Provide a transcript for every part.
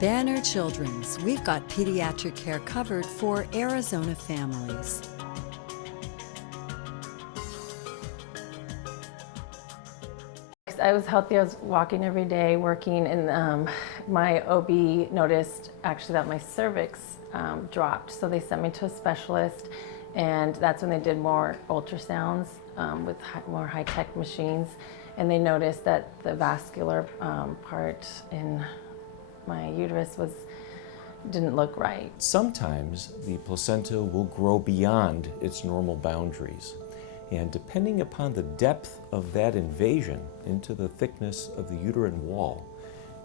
Banner Children's, we've got pediatric care covered for Arizona families. I was healthy, I was walking every day, working, and my OB noticed actually that my cervix dropped. So they sent me to a specialist, and that's when they did more ultrasounds with more high-tech machines. And they noticed that the vascular part in my uterus didn't look right. Sometimes the placenta will grow beyond its normal boundaries. And depending upon the depth of that invasion into the thickness of the uterine wall,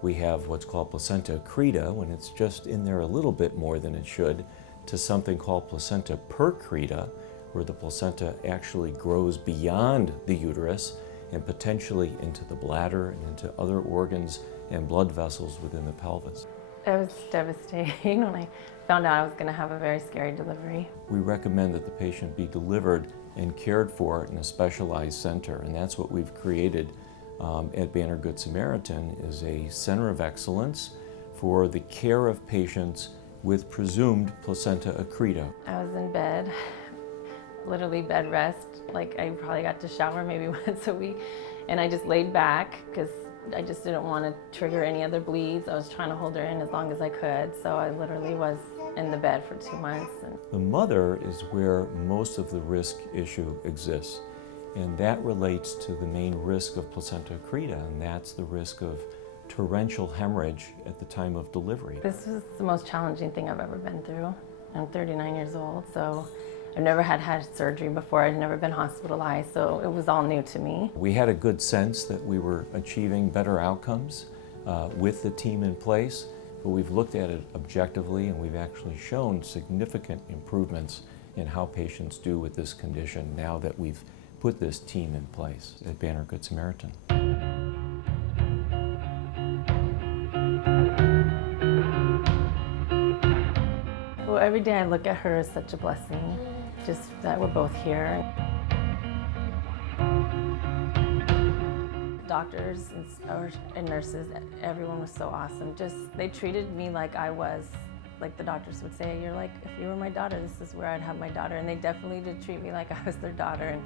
we have what's called placenta accreta, when it's just in there a little bit more than it should, to something called placenta percreta, where the placenta actually grows beyond the uterus and potentially into the bladder and into other organs and blood vessels within the pelvis. It was devastating when I found out I was going to have a very scary delivery. We recommend that the patient be delivered and cared for in a specialized center, and that's what we've created at Banner Good Samaritan, is a center of excellence for the care of patients with presumed placenta accreta. I was in bed, literally bed rest, like I probably got to shower maybe once a week, and I just laid back because I just didn't want to trigger any other bleeds. I was trying to hold her in as long as I could, so I literally was in the bed for 2 months. The mother is where most of the risk issue exists, and that relates to the main risk of placenta accreta, and that's the risk of torrential hemorrhage at the time of delivery. This was the most challenging thing I've ever been through. I'm 39 years old, so I've never had surgery before. I'd never been hospitalized, so it was all new to me. We had a good sense that we were achieving better outcomes with the team in place, but we've looked at it objectively, and we've actually shown significant improvements in how patients do with this condition now that we've put this team in place at Banner Good Samaritan. Well, every day I look at her as such a blessing, just that we're both here. Doctors and nurses, everyone was so awesome. They treated me like I was, like the doctors would say, you're like, if you were my daughter, this is where I'd have my daughter. And they definitely did treat me like I was their daughter, and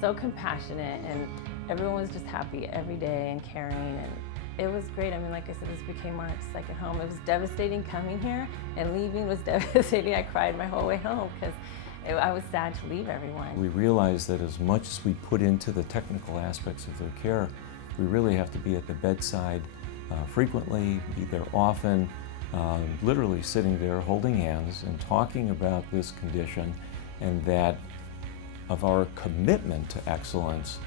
so compassionate, and everyone was just happy every day and caring, and it was great. I mean, like I said, this became our second home. It was devastating coming here, and leaving was devastating. I cried my whole way home because I was sad to leave everyone. We realized that as much as we put into the technical aspects of their care, we really have to be at the bedside frequently, be there often, literally sitting there holding hands and talking about this condition, and that of our commitment to excellence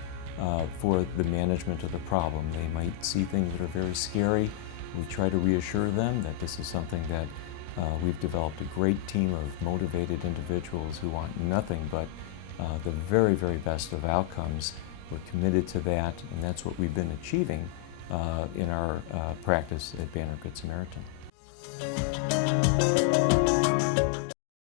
for the management of the problem. They might see things that are very scary. We try to reassure them that this is something that we've developed a great team of motivated individuals who want nothing but the very, very best of outcomes. We're committed to that, and that's what we've been achieving in our practice at Banner Good Samaritan.